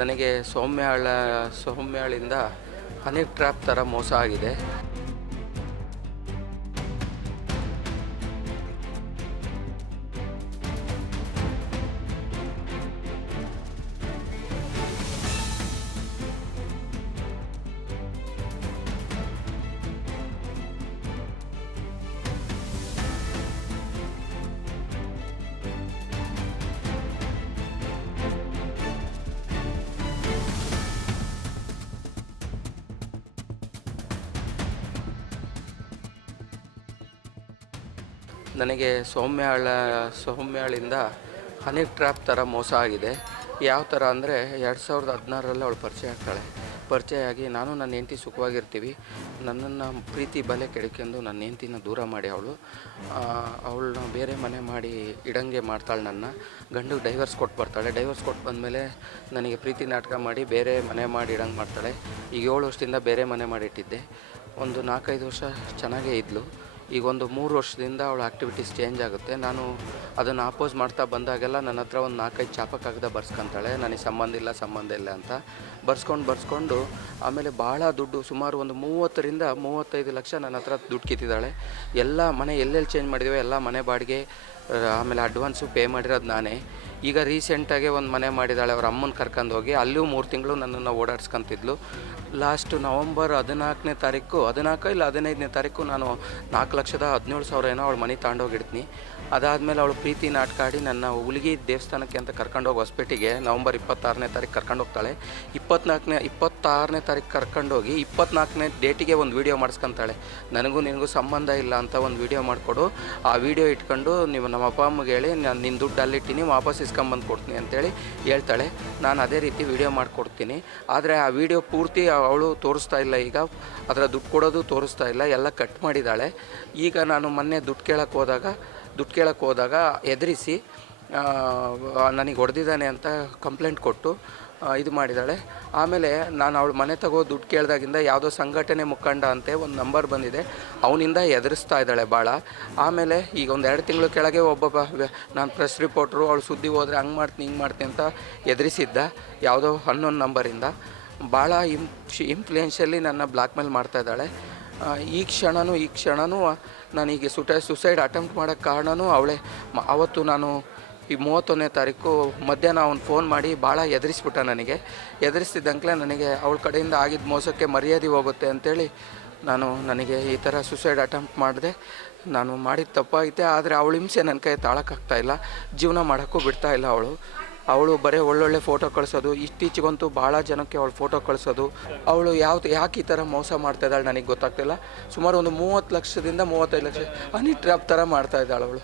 ನನಗೆ ಸೌಮ್ಯಾಳಿಂದ honey trap ಥರ ಮೋಸ ಆಗಿದೆ. ನನಗೆ ಸೌಮ್ಯಾಳಿಂದ ಹನಿ ಟ್ರ್ಯಾಪ್ ಥರ ಮೋಸ ಆಗಿದೆ. ಯಾವ ಥರ ಅಂದರೆ 2016ರಲ್ಲಿ ಅವಳು ಪರಿಚಯ ಆಗಿ ನಾನು ನನ್ನ ಹೆಂಡತಿ ಸುಖವಾಗಿರ್ತೀವಿ. ನನ್ನನ್ನು ಪ್ರೀತಿ ಬಲೆ ಕೆಡ್ಕೊಂಡು ನನ್ನ ಹೆಂಡತಿನ ದೂರ ಮಾಡಿ ಅವಳನ್ನ ಬೇರೆ ಮನೆ ಮಾಡಿ ಇಡಂಗೆ ಮಾಡ್ತಾಳೆ. ನನ್ನ ಗಂಡು ಡೈವರ್ಸ್ ಕೊಟ್ಟು ಬರ್ತಾಳೆ. ಡೈವರ್ಸ್ ಕೊಟ್ಟು ಬಂದಮೇಲೆ ನನಗೆ ಪ್ರೀತಿ ನಾಟಕ ಮಾಡಿ ಬೇರೆ ಮನೆ ಮಾಡಿ ಇಡಂಗೆ ಮಾಡ್ತಾಳೆ. ಈಗ 7 ವರ್ಷದಿಂದ ಬೇರೆ ಮನೆ ಮಾಡಿಟ್ಟಿದ್ದೆ. ಒಂದು 4-5 ವರ್ಷ ಚೆನ್ನಾಗೇ ಇದ್ಲು. ಈಗ ಒಂದು 3 ವರ್ಷದಿಂದ ಅವಳ ಆ್ಯಕ್ಟಿವಿಟೀಸ್ ಚೇಂಜ್ ಆಗುತ್ತೆ. ನಾನು ಅದನ್ನು ಅಪೋಸ್ ಮಾಡ್ತಾ ಬಂದಾಗೆಲ್ಲ ನನ್ನ ಹತ್ರ ಒಂದು 4-5 ಚಾಪ ಕಾಗದ ಬರ್ಸ್ಕೊತಾಳೆ. ನನಗೆ ಸಂಬಂಧ ಇಲ್ಲ ಅಂತ ಬರ್ಸ್ಕೊಂಡು ಆಮೇಲೆ ಭಾಳ ದುಡ್ಡು, ಸುಮಾರು ಒಂದು 30-35 ಲಕ್ಷ ನನ್ನ ಹತ್ರ ದುಡ್ಡು ಕಿತ್ತಿದ್ದಾಳೆ. ಎಲ್ಲ ಮನೆ ಎಲ್ಲೆಲ್ಲಿ ಚೇಂಜ್ ಮಾಡಿದ್ದೀವಿ ಎಲ್ಲ ಮನೆ ಬಾಡಿಗೆ, ಆಮೇಲೆ ಅಡ್ವಾನ್ಸು ಪೇ ಮಾಡಿರೋದು ನಾನೇ. ಈಗ ರೀಸೆಂಟಾಗೆ ಒಂದು ಮನೆ ಮಾಡಿದ್ದಾಳೆ ಅವ್ರ ಅಮ್ಮನ ಕರ್ಕೊಂಡು ಹೋಗಿ. ಅಲ್ಲೂ 3 ತಿಂಗಳು ನನ್ನನ್ನು ಓಡಾಡ್ಸ್ಕೊತಿದ್ಲು. ಲಾಸ್ಟ್ ನವಂಬರ್ 14ನೇ ತಾರೀಕು 14 ಇಲ್ಲ 15ನೇ ತಾರೀಕು ನಾನು 4,17,000 ಏನೋ ಅವಳು ಮನೆ ತಗೊಂಡೋಗಿಡ್ತೀನಿ. ಅದಾದಮೇಲೆ ಅವಳು ಪ್ರೀತಿ ನಾಟಕ ಆಡಿ ನನ್ನ ಹುಲಿಗಿ ದೇವಸ್ಥಾನಕ್ಕೆ ಅಂತ ಕರ್ಕೊಂಡೋಗಿ ಹೊಸಪೇಟೆಗೆ ನವಂಬರ್ 26ನೇ ತಾರೀಕು ಕರ್ಕೊಂಡೋಗ್ತಾಳೆ. 26ನೇ ತಾರೀಕು ಕರ್ಕೊಂಡೋಗಿ 24ನೇ ಡೇಟಿಗೆ ಒಂದು ವೀಡಿಯೋ ಮಾಡಿಸ್ಕೊತಾಳೆ. ನನಗೂ ನಿನಗೂ ಸಂಬಂಧ ಇಲ್ಲ ಅಂತ ಒಂದು ವೀಡಿಯೋ ಮಾಡಿಕೊಡು. ಆ ವೀಡಿಯೋ ಇಟ್ಕೊಂಡು ನೀವು ನಮ್ಮ ಅಪ್ಪ ಅಮ್ಮಗೆ ಹೇಳಿ ನಾನು ನಿನ್ನ ದುಡ್ಡು ಅಲ್ಲಿಟ್ಟಿನಿ, ವಾಪಸ್ ಇಸ್ಕೊಂಬಂದು ಕೊಡ್ತೀನಿ ಅಂತೇಳಿ ಹೇಳ್ತಾಳೆ. ನಾನು ಅದೇ ರೀತಿ ವೀಡಿಯೋ ಮಾಡಿಕೊಡ್ತೀನಿ. ಆದರೆ ಆ ವೀಡಿಯೋ ಪೂರ್ತಿ ಅವಳು ತೋರಿಸ್ತಾ ಇಲ್ಲ. ಈಗ ಅದರ ದುಡ್ಡು ಕೊಡೋದು ತೋರಿಸ್ತಾ ಇಲ್ಲ, ಎಲ್ಲ ಕಟ್ ಮಾಡಿದ್ದಾಳೆ. ಈಗ ನಾನು ಮೊನ್ನೆ ದುಡ್ಡು ಕೇಳಕ್ಕೆ ಹೋದಾಗ ಎದುರಿಸಿ ನನಗೆ ಹೊಡೆದಿದ್ದಾನೆ ಅಂತ ಕಂಪ್ಲೇಂಟ್ ಕೊಟ್ಟು ಇದು ಮಾಡಿದ್ದಾಳೆ. ಆಮೇಲೆ ನಾನು ಅವಳು ಮನೆ ತಗೋ ದುಡ್ಡು ಕೇಳಿದಾಗಿಂದ ಯಾವುದೋ ಸಂಘಟನೆ ಮುಖಂಡ ಅಂತೆ ಒಂದು ನಂಬರ್ ಬಂದಿದೆ, ಅವನಿಂದ ಎದುರಿಸ್ತಾ ಇದ್ದಾಳೆ ಭಾಳ. ಆಮೇಲೆ ಈಗ ಒಂದು 2 ತಿಂಗಳು ಕೆಳಗೆ ನಾನು ಪ್ರೆಸ್ ರಿಪೋರ್ಟ್ರು ಅವಳು ಸುದ್ದಿ ಹೋದರೆ ಹಂಗೆ ಮಾಡ್ತೀನಿ ಹಿಂಗೆ ಮಾಡ್ತೀನಿ ಅಂತ ಎದುರಿಸಿದ್ದ ಯಾವುದೋ 11 ನಂಬರಿಂದ. ಭಾಳ ಇನ್ಫ್ಲೂಯೆನ್ಷಿಯಲಿ ನನ್ನ ಬ್ಲ್ಯಾಕ್ ಮೇಲ್ ಮಾಡ್ತಾಯಿದ್ದಾಳೆ. ಈ ಕ್ಷಣನೂ ನನಗೆ ಸುಸೈಡ್ ಅಟೆಂಪ್ಟ್ ಮಾಡೋಕ್ಕೆ ಕಾರಣವೂ ಅವಳೇ. ಆವತ್ತು ನಾನು ಈ 31ನೇ ತಾರೀಕು ಮಧ್ಯಾಹ್ನ ಅವ್ನು ಫೋನ್ ಮಾಡಿ ಭಾಳ ಎದುರಿಸ್ಬಿಟ್ಟ. ಎದುರಿಸ್ತಿದ್ದಂಗೆ ನನಗೆ ಅವಳ ಕಡೆಯಿಂದ ಆಗಿದ್ದ ಮೋಸಕ್ಕೆ ಮರ್ಯಾದೆ ಹೋಗುತ್ತೆ ಅಂಥೇಳಿ ನನಗೆ ಈ ಥರ ಸುಸೈಡ್ ಅಟೆಂಪ್ಟ್ ಮಾಡಿದೆ. ನಾನು ಮಾಡಿದ ತಪ್ಪಾಗಿದೆ. ಆದರೆ ಅವಳ ಹಿಂಸೆ ನನ್ನ ಕೈ ತಾಳಕ್ಕಾಗ್ತಾಯಿಲ್ಲ, ಜೀವನ ಮಾಡೋಕ್ಕೂ ಬಿಡ್ತಾಯಿಲ್ಲ. ಅವಳು ಬರೀ ಒಳ್ಳೊಳ್ಳೆ ಫೋಟೋ ಕಳಿಸೋದು, ಇತ್ತೀಚೆಗಂತೂ ಭಾಳ ಜನಕ್ಕೆ ಅವಳು ಫೋಟೋ ಕಳಿಸೋದು. ಅವಳು ಯಾಕೆ ಈ ಥರ ಮೋಸ ಮಾಡ್ತಾಯಿದ್ದಾಳೆ ನನಗೆ ಗೊತ್ತಾಗ್ತಿಲ್ಲ. ಸುಮಾರು ಒಂದು 30 ಲಕ್ಷದಿಂದ 35 ಲಕ್ಷ ಹನಿ ಟ್ರ್ಯಾಪ್ ಥರ ಮಾಡ್ತಾಯಿದ್ದಾಳೆ ಅವಳು.